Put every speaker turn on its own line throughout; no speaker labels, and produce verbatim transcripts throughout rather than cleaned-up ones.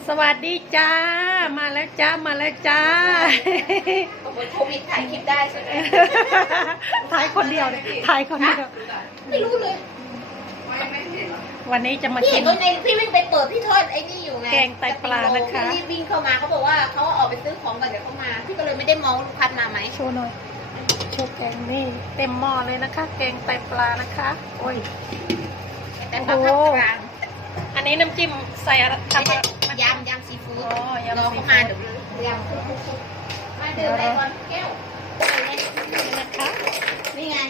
สวัสดีจ้ามาแล้วจ้ามาแล้วจ้า
โควิดถ่ายคลิปได้ใช่ไหม
ถ่ายคนเดียวเลยถ่ายคนเดียว
ไม่รู้เลย
วันนี้จะมา
กินพี่พี่วิ่งไปเปิดพี่ทอดไอ้นี่อยู่ไง
แกงไตปลานะคะ
รีบวิ่งเข้ามาเขาบอกว่าเขาออกไปซื้อของก่อนเดี๋ยวเขามาพี่ก็เลยไม่ได้มองลูกค้ามาไหม
โชว์หน่อยโชว์แกงนี่เต็มหม้อเลยนะคะแกงไตปลานะคะโอ้ย
แต่ปลาภาคกลาง
อันนี้น้ำจิ้มใส่อะไรทำ
ยำยำซีฟู้ดรอเขามาเดี๋ยวยำมาเดินไปก่อนแก้ว
นี่นะคะ
นี่ไง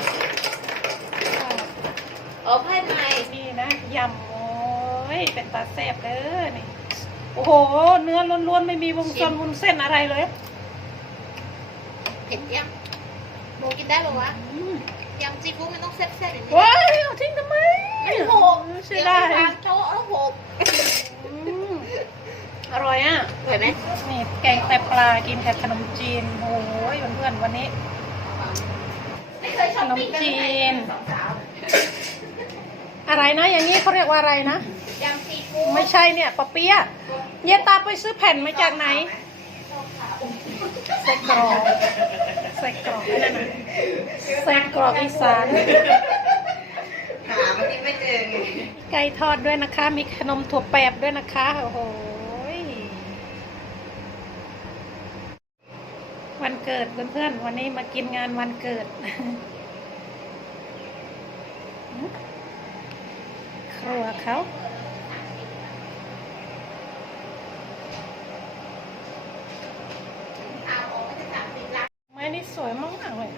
โอ้ไพ่ไม้
นี่นะยำโอ้ยเป็นตาแซ่บเด้อนี่โอ้โหเนื้อล้วนๆไม่มีวงจรวุ้นเส้นอะไรเลย
เผ็ดยังโบกินได้ปะวะยำซีฟู้ดมันต้องแซ่บๆอย่างนี้
ว้ายเอาทิ้งทำไม
ไม่โหก
ใช่ได้
โจ๊ะแล้วโหก
อร่อยอ่ะ
อร่อยไหม
นี่แกงไตปลากินกับขนมจีนโอ้ยเพื่อนๆวันนี้ขนมจีนอะไรนะอย่างนี้เขาเรียกว่าอะไรนะ
ยำซีฟู้ด
ไม่ใช่เนี่ยปะเปี๊ยะเยตาไปซื้อแผ่นมาจากไหนใส่กรอกใส่กรอกนั่นน่ะใส่กรอกอีสาน
หาเมื่อกี้ไม่เจอ
ไก่ทอดด้วยนะคะมีขนมถั่วแปบด้วยนะคะโอ้โหวันเกิดเพื่อนๆวันนี้มากินงานวันเกิดครัวเขาไม้นี่สวยมากเลย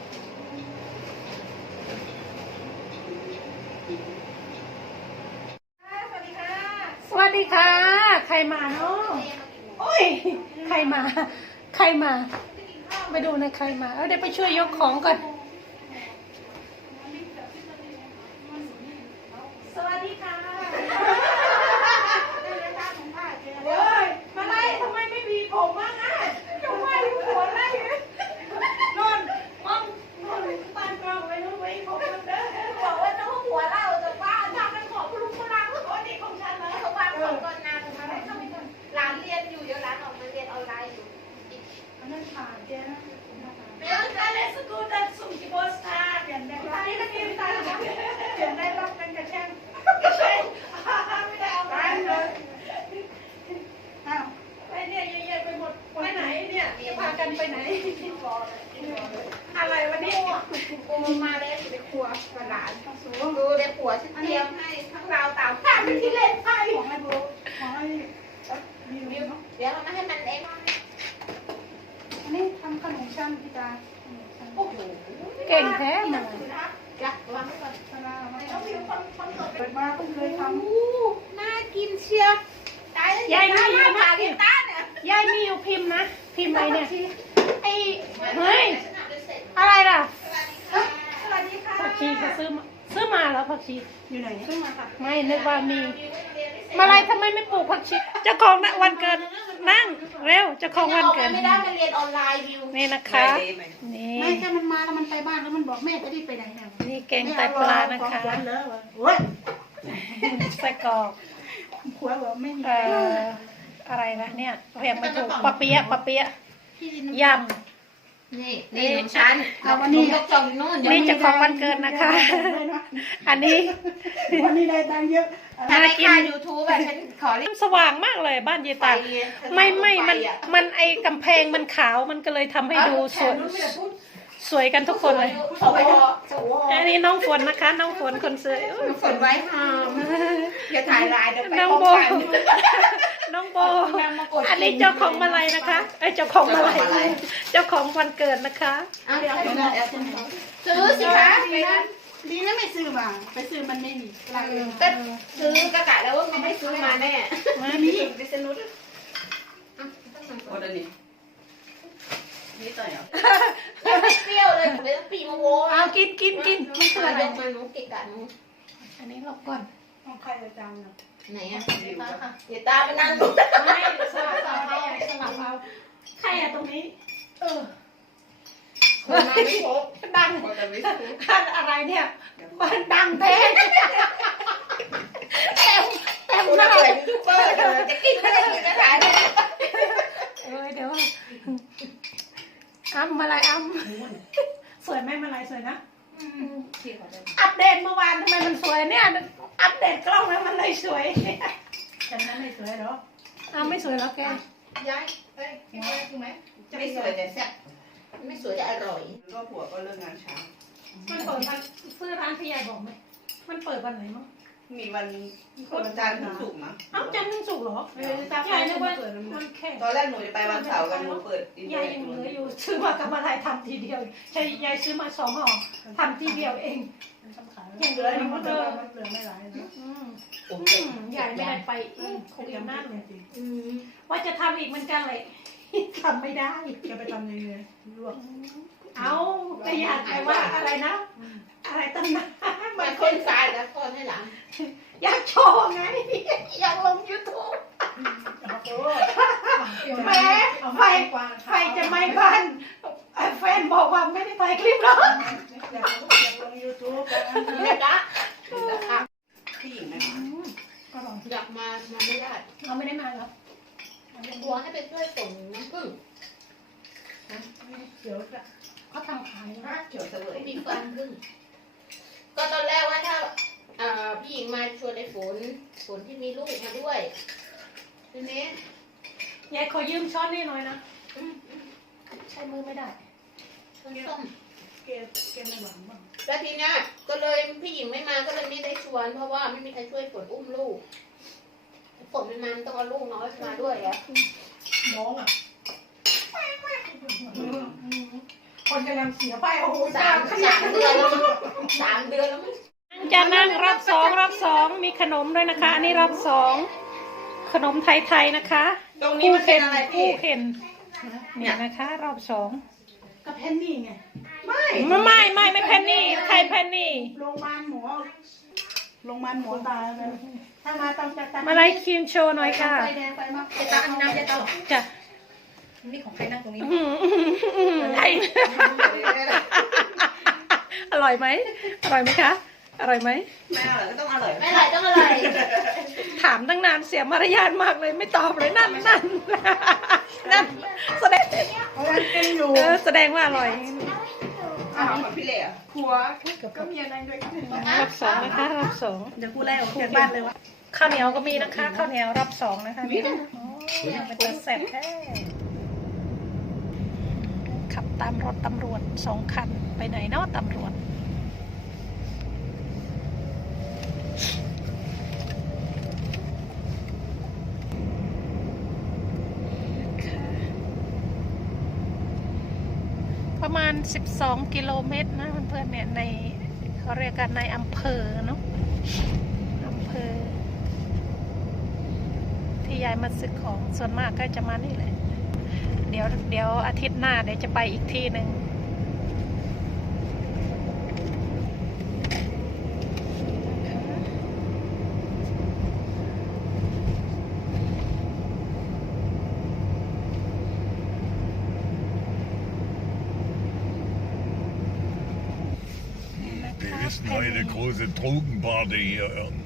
สวัสดีค่ะใครมาเนาะโอ้ยใครมาใครมาไปดูในใครมาเออเดี๋ยวไปช่วยยกของก่อนสวัสดีค่ะเฮ้ยมาไล่ทำไมไม่มีผมบ้างอ่ะทำไมหัวไล่นอนมองนอนตานกลางไว้นู้นไว้ผมเด้อ
บอกว่าน้องหัวเล่าจากบ้าน
ทำเป็นของพลุงพลังโอ้นี่ของฉันเลย
เขาวางของก่อนนานมาได้เข้าไปก่อนร้านเรียนอยู่เดี๋ยวร้านออกมาเรียนออนไลน์อยู่
อันนั้นผ่านเจ้นะเดี๋ยวจะเล่นสกูตเตอร์สุ่มที่โบสถานเปลี่ยนได้ร้านนี้ก็มีตาเปลี่ยนได้รับเป็นกระเช้งกระเช้งไม่ได้เอาไปเลยอ้าวไอ้เนี่ยเยอะๆไปหมดไปไหนเนี่ยจะพากันไปไหนอะไรวันนี้
กูมาแล้วอยู่ในครัวกับหลานดูในผัวฉันเตรียมให้ทั้งเราต่างข้ามที่เล่นไพ่
ของให้โบของให้
วิวเดี๋ยวเรามาให้มันเอง
อันนี้ทำขนมชั้นพี่ตาโอ้โหเก่งแท้มา
จ้ะวางไว้ก่อน
เวลามาต้องมีคนคนเกิดมาต้องเคยท
ำน่ากินเชียร์
ยายมีอยู่นะยายมีอยู่พิมพ์นะพิมพ์อะไรเนี่ยไอ้เฮ้ยอะไรล่ะ
สวัสดีค่ะ
ผักชีเขาซื้อมาซื้อมาแล้วผักชี
อยู่ไหนซื้อมาค่ะ
ไม่นึกว่ามีมาอะไรทำไมไม่ปลูกผักชีเจ้าของวันเกิดนั่งเร็วเจ้าของวันเกิด
ไม่ได้มาเรียนออนไลน์วิว
นี่นะคะนี่
ไม่แค่มันมาแล้วมันไปบ้านแล้วมันบอกแม่จะรีบไปไหนเนี่ย
นี่แกงไตปลานะคะใส่กรอก
หัวบอกไม่มี
เอ่ออะไรนะเนี่ยเรียกไม่ถูกปะเปี๊ยะปะเปี๊ยะยำ
นี่นี่ของฉันเอาวันนี้ยกจองนู่น
นี่จะของวันเกิดนะคะอันนี้
วันนี้ได้ตังเยอะถ้าได้ค่ายูทูบแบบฉันขอเรียก
สว่างมากเลยบ้านเยตาไม่ไม่มันมันไอกำแพงมันขาวมันก็เลยทำให้ดูสวยสวยกันทุกคนเลยอันนี้น้องฝนนะคะน้องฝนคนสวย
ฝนไว้หอมอย่าถ่ายลายเดี๋ยวไป
น้องโบน้องโบอันนี้เจ้าของมาลัยนะคะไอเจ้าของมาลัยเจ้าของวันเกิดนะคะ
ซื้อสิคะ
ดีนะไม่ซื้อมาไปซื้อมันไม่มี
ก็ซื้อกระกะแล้วว่ามันไม่ซื้อมาแน่
ไม่มี
ดิฉันรู้
โอ้เดี๋ยวนี้นี่ต่อยอ่ะ
ไม่เปรี้ยวเลยเหมือนปีมะโว
เอากินกินกิน
มันคืออะไรมาหนูเกะกะหนู
อันนี้หลบก่อน
ของใครจะจำเนาะ
ไหนอ่ะเดี๋ยวตาค่ะเดี๋ยวตาไปนั่งดู
ไม่สลับเอาสลับเอาใครอะตรงนี้เออ
คนมาไม่พบ
ดังอะไรเนี่ยมันดังเต้เต็มเต็มหน้า
ยูทูบเบอร์จะกินข
อ้ำมาลายอ้ำสวยไหมมาลายสวยนะ
ที่เขาจะ
อัปเดตเมื่อวานทำไมมันสวยเนี่ยอัปเดตกล้องแล้วมันเลยสวยฉันนั้นไม่สวยหรออ้าวไม่สวยแล้วแก
ย้ายเอ้ยกินไปถูกไหม
ไม่สวยแต่แซ่บ
ไม่สวยแต่อร่อย
ก็ผัวก็เลิกงานเช้า
มันเปิดวันซื้อร้านพี่ใหญ่บอกไหมมันเปิดวันไหนมั้ง
มีวันวันจันทร์ถึงศุกร์มั้ง
เอ้าจันทร์ถึงศุกร์เหรอใหญ่นึกว่ามันแค่
ตอนแรกหนูจะไปวันเสาร์กันหนูเปิดอินเทอย
าย
ร์
ยัง
เน็ต
เหลืออยู่ซื้อมากับอะไรทำทีเดียวใช่ยายซื้อมาสองห่อทำทีเดียวเองยังเหลืออยู่เดิม
เหลือไม่หลายนะ
อืม
โอ้
อืมยายไม่ได้ไปคงยังนั่นเลย
อืม
ว่าจะทำอีกเหมันกันเลย ทำไม่ได้
จะไปทำยังไงลวก
เอาแต่อยากแต่ว่าอะไรนะ อะไรตั้งนาน
มันคนตายแล้วคนให้หลัง
อยากโชว์ไง อยากลงยูทูบ แหมไฟไฟจะไหม้บ้านแฟนบอกว่าไม่ได้ถ่ายคลิปแล้ว
อยากลงยูทูบกัน
แม่จ๊ะนะครับ
พี่หญิงไหม
ก็ลอง
อยากมามาไม่ได้
เราไม่ได้มาแล้ว
กลัวให้ไปช่วยส่งน้ำผึ้ง
เขียวจะ
เขาทำขายนะ
เขียวเสวย
มีฟันพึ่งก็ตอนแรกว่าถ้าเอ่อพี่หญิงมาชวนในฝนฝนที่มีลูกมาด้วยทีนี้
ยายขอยืมช้อนนี่หน่อยนะใช้มือไม่ได้
ต้นส้ม
เกลเกลไม่หวังบ้าง
แล้วทีเนี้ยก็เลยพี่หญิงไม่มาก็เลยไม่ได้ชวน เพราะว่าไม่มีใครช่วยฝนอุ้มลูกฝนมันมาต้องเอาลูกน้อยมาด้วยอะ
น้องอ่ะ
คนกำลังเสียไปโอ้โห
สามสามเดือนแล้วมั้งสามเดือนแล้วมั้ง
จะนั่งรอบสองรอบสองมีขนมด้วยนะคะ อันนี้รอบสองขนมไทยๆนะคะ
ตรงนี้มันเป็นอะไรพี่
คู่เข็นเนี่ยนะคะ รอบสอง
ก็เพนนี่ไง
ไม่
ไม่ไม่ไม่ไม่แพนนี่ไทยแพนนี่
โรงพยาบาลหมอโรงพยาบาลหมอตายแล้วถ้ามาต้องจัดการ
มาไล่คิมโชว์หน่อยค่ะ
ไฟแดงไฟมาก
จะตั้งน้ำจะต้อง
จ้ะ
นี่ของใครนั่งตรงนี้
อื้อหืออื้อหือไอ้อร่อยไหมอร่อยไหมคะอร่อยไหม
แม่อร่อยก็ต้องอร่อย
ไม่ไรต้องอะไร
ถามตั้งนานเสียมารยาทมากเลยไม่ตอบเลยนั่นนั่นนั่นแสดง
เขายังกินอยู่
เออแสดงว่าอร่อย
อ้าวของพี่เล่อะ
ครัวก็มีอะไรด้วยกัน
รอบสองนะคะรอบสอง
เดี๋ยวกูไล่ออกจากบ้านเลยวะ
ข้าวเหนียวก็มีนะคะข้าวเหนียวรอบสองนะคะนี่โอ้ยมันจะแซ่บแท้ขับตามรถตำรวจสองคันไปไหนเนาะตำรวจประมาณสิบสองกิโลเมตรนะเพื่อนๆเนี่ยในเขาเรียกกันในอำเภอเนาะอำเภอที่ยายมาซื้อของส่วนมากก็จะมานี่แหละเดี๋ยวเดี๋ยวอาทิตย์หน้าเดี๋ยวจะไปอีกที่หนึ่งนะคะ
Wir wissen heute große Drogenparty hier.